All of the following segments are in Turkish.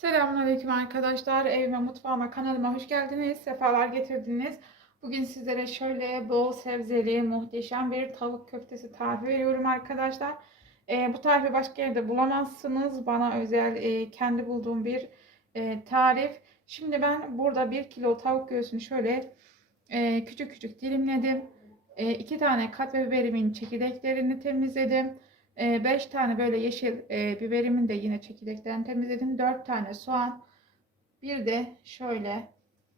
Selamünaleyküm arkadaşlar. Evime, mutfağıma, kanalıma hoş geldiniz. Sefalar getirdiniz. Bugün sizlere şöyle bol sebzeli, muhteşem bir tavuk köftesi tarifi veriyorum arkadaşlar. Ee, bu tarifi başka yerde bulamazsınız. Bana özel e, kendi bulduğum bir e, tarif. Şimdi ben burada 1 kilo tavuk göğsünü şöyle e, küçük küçük dilimledim. 2 tane katlı biberimin çekirdeklerini temizledim. 5 tane böyle yeşil e, biberimin de yine çekirdeklerini temizledim. 4 tane soğan. Bir de şöyle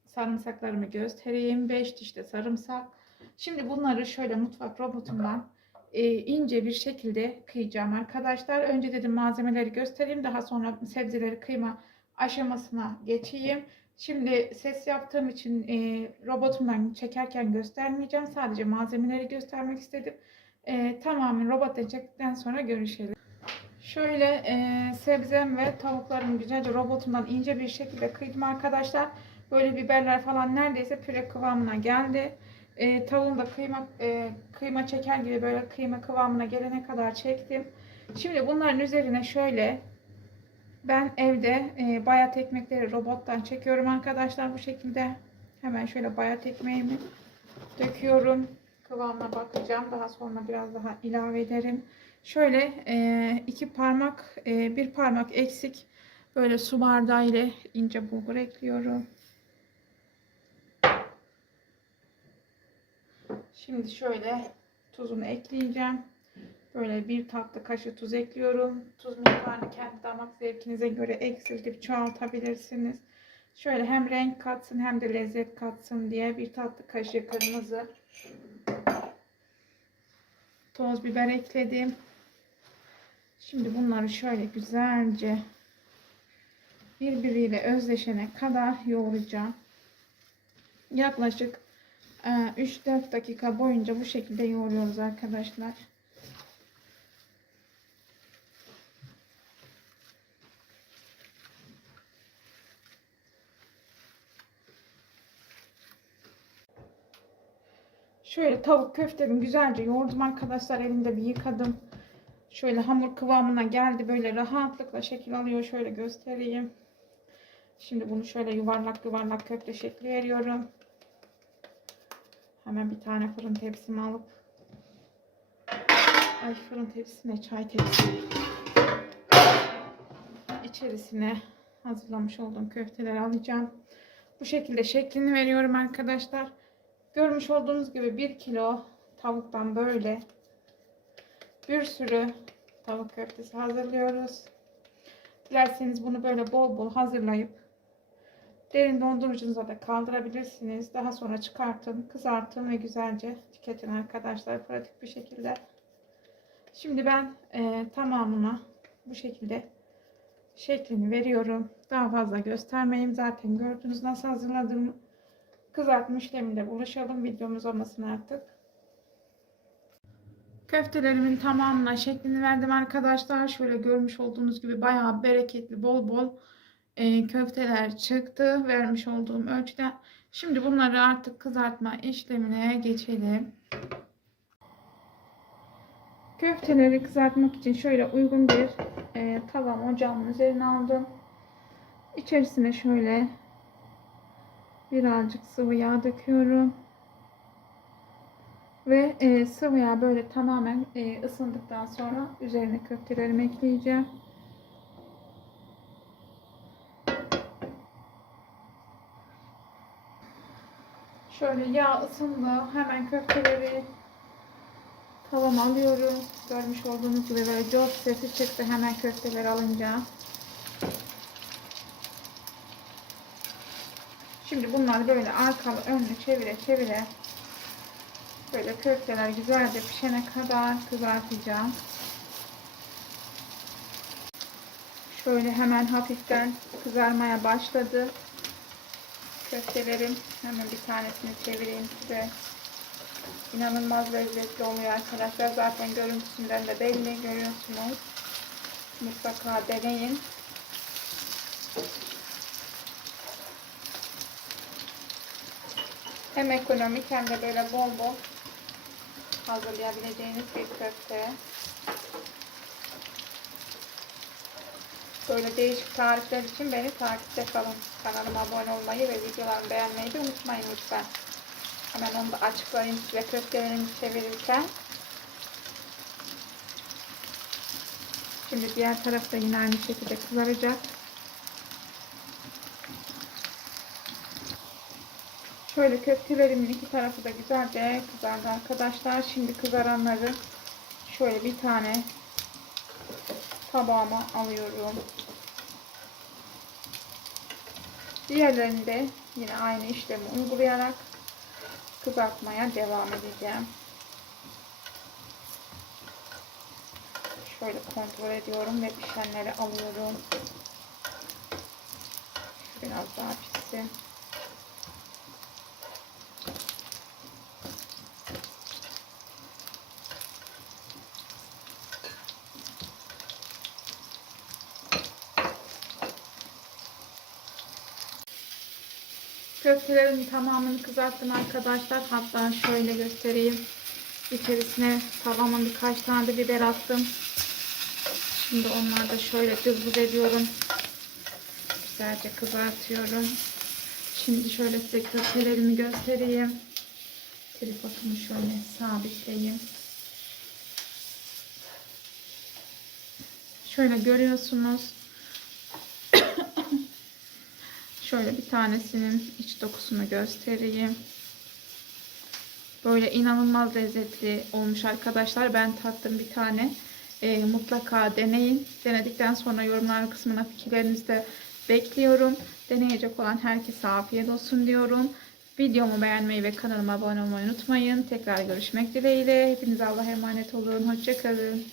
sarımsaklarımı göstereyim. 5 diş de sarımsak. Şimdi bunları şöyle mutfak robotumdan e, ince bir şekilde kıyacağım arkadaşlar. Önce dedim malzemeleri göstereyim. Daha sonra sebzeleri kıyma aşamasına geçeyim. Şimdi ses yaptığım için e, robotumdan çekerken göstermeyeceğim. Sadece malzemeleri göstermek istedim. E, tamamen robotla çektikten sonra görüşelim. Şöyle e, sebzem ve tavuklarımı güzelce robotumdan ince bir şekilde kıydım arkadaşlar. Böyle biberler falan neredeyse püre kıvamına geldi. E, tavuğum da kıyma, e, kıyma çeker gibi böyle kıyma kıvamına gelene kadar çektim. Şimdi bunların üzerine şöyle ben evde e, bayat ekmekleri robottan çekiyorum arkadaşlar bu şekilde. Hemen şöyle bayat ekmeğimi döküyorum kıvamına bakacağım. Daha sonra biraz daha ilave ederim. Şöyle e, iki parmak, e, bir parmak eksik böyle su bardağı ile ince bulgur ekliyorum. Şimdi şöyle tuzunu ekleyeceğim. Böyle bir tatlı kaşığı tuz ekliyorum. Tuz miktarını kendi damak zevkinize göre eksiltip çoğaltabilirsiniz. Şöyle hem renk katsın hem de lezzet katsın diye bir tatlı kaşığı kırmızı toz biber ekledim. Şimdi bunları şöyle güzelce birbiriyle özleşene kadar yoğuracağım. Yaklaşık 3-4 dakika boyunca bu şekilde yoğuruyoruz arkadaşlar. Şöyle tavuk köftemi güzelce yoğurdum arkadaşlar. Elimde bir yıkadım. Şöyle hamur kıvamına geldi. Böyle rahatlıkla şekil alıyor. Şöyle göstereyim. Şimdi bunu şöyle yuvarlak yuvarlak köfte şekli veriyorum. Hemen bir tane fırın tepsimi alıp Ay fırın tepsisine çay tepsi. İçerisine hazırlamış olduğum köfteleri alacağım. Bu şekilde şeklini veriyorum arkadaşlar. Görmüş olduğunuz gibi 1 kilo tavuktan böyle bir sürü tavuk köftesi hazırlıyoruz. Dilerseniz bunu böyle bol bol hazırlayıp derin dondurucunuza da kaldırabilirsiniz. Daha sonra çıkartın, kızartın ve güzelce tüketin arkadaşlar pratik bir şekilde. Şimdi ben e, tamamına bu şekilde şeklini veriyorum. Daha fazla göstermeyeyim. Zaten gördünüz nasıl hazırladığımı. Kızartma işleminde ulaşalım. Videomuz olmasın artık. Köftelerimin tamamına şeklini verdim arkadaşlar. Şöyle görmüş olduğunuz gibi bayağı bereketli bol bol e, köfteler çıktı. Vermiş olduğum ölçüde. Şimdi bunları artık kızartma işlemine geçelim. Köfteleri kızartmak için şöyle uygun bir e, tavam ocağımın üzerine aldım. İçerisine şöyle birazcık sıvı yağ döküyorum. Ve e, sıvı yağ böyle tamamen e, ısındıktan sonra üzerine köftelerimi ekleyeceğim. Şöyle yağ ısındı. Hemen köfteleri tavama alıyorum. Görmüş olduğunuz gibi böyle cos sesi çıktı hemen köfteleri alınca. Şimdi bunları böyle arkalı önlü çevire çevire böyle köfteler güzelce pişene kadar kızartacağım. Şöyle hemen hafiften kızarmaya başladı. Köftelerim hemen bir tanesini çevireyim size. İnanılmaz lezzetli oluyor arkadaşlar. Zaten görüntüsünden de belli görüyorsunuz. Mutlaka deneyin. Hem ekonomik hem de böyle bol bol hazırlayabileceğiniz bir köfte. Böyle değişik tarifler için beni takipte kalın. Kanalıma abone olmayı ve videolarımı beğenmeyi de unutmayın lütfen. Hemen onu da açıklayayım size köftelerimi çevirirken. Şimdi diğer tarafta yine aynı şekilde kızaracak. Şöyle köftelerimin iki tarafı da güzelce kızardı arkadaşlar. Şimdi kızaranları şöyle bir tane tabağıma alıyorum. Diğerlerini de yine aynı işlemi uygulayarak kızartmaya devam edeceğim. Şöyle kontrol ediyorum ve pişenleri alıyorum. Biraz daha pişsin. Köftelerin tamamını kızarttım arkadaşlar. Hatta şöyle göstereyim. İçerisine tavama birkaç tane de biber attım. Şimdi onları da şöyle dızbız ediyorum. Güzelce kızartıyorum. Şimdi şöyle size köftelerimi göstereyim. Tripodumu şöyle sabitleyeyim. Şöyle görüyorsunuz. Şöyle bir tanesinin iç dokusunu göstereyim. Böyle inanılmaz lezzetli olmuş arkadaşlar. Ben tattım bir tane. Ee, mutlaka deneyin. Denedikten sonra yorumlar kısmına fikirlerinizi de bekliyorum. Deneyecek olan herkese afiyet olsun diyorum. Videomu beğenmeyi ve kanalıma abone olmayı unutmayın. Tekrar görüşmek dileğiyle. Hepinize Allah'a emanet olun. Hoşçakalın.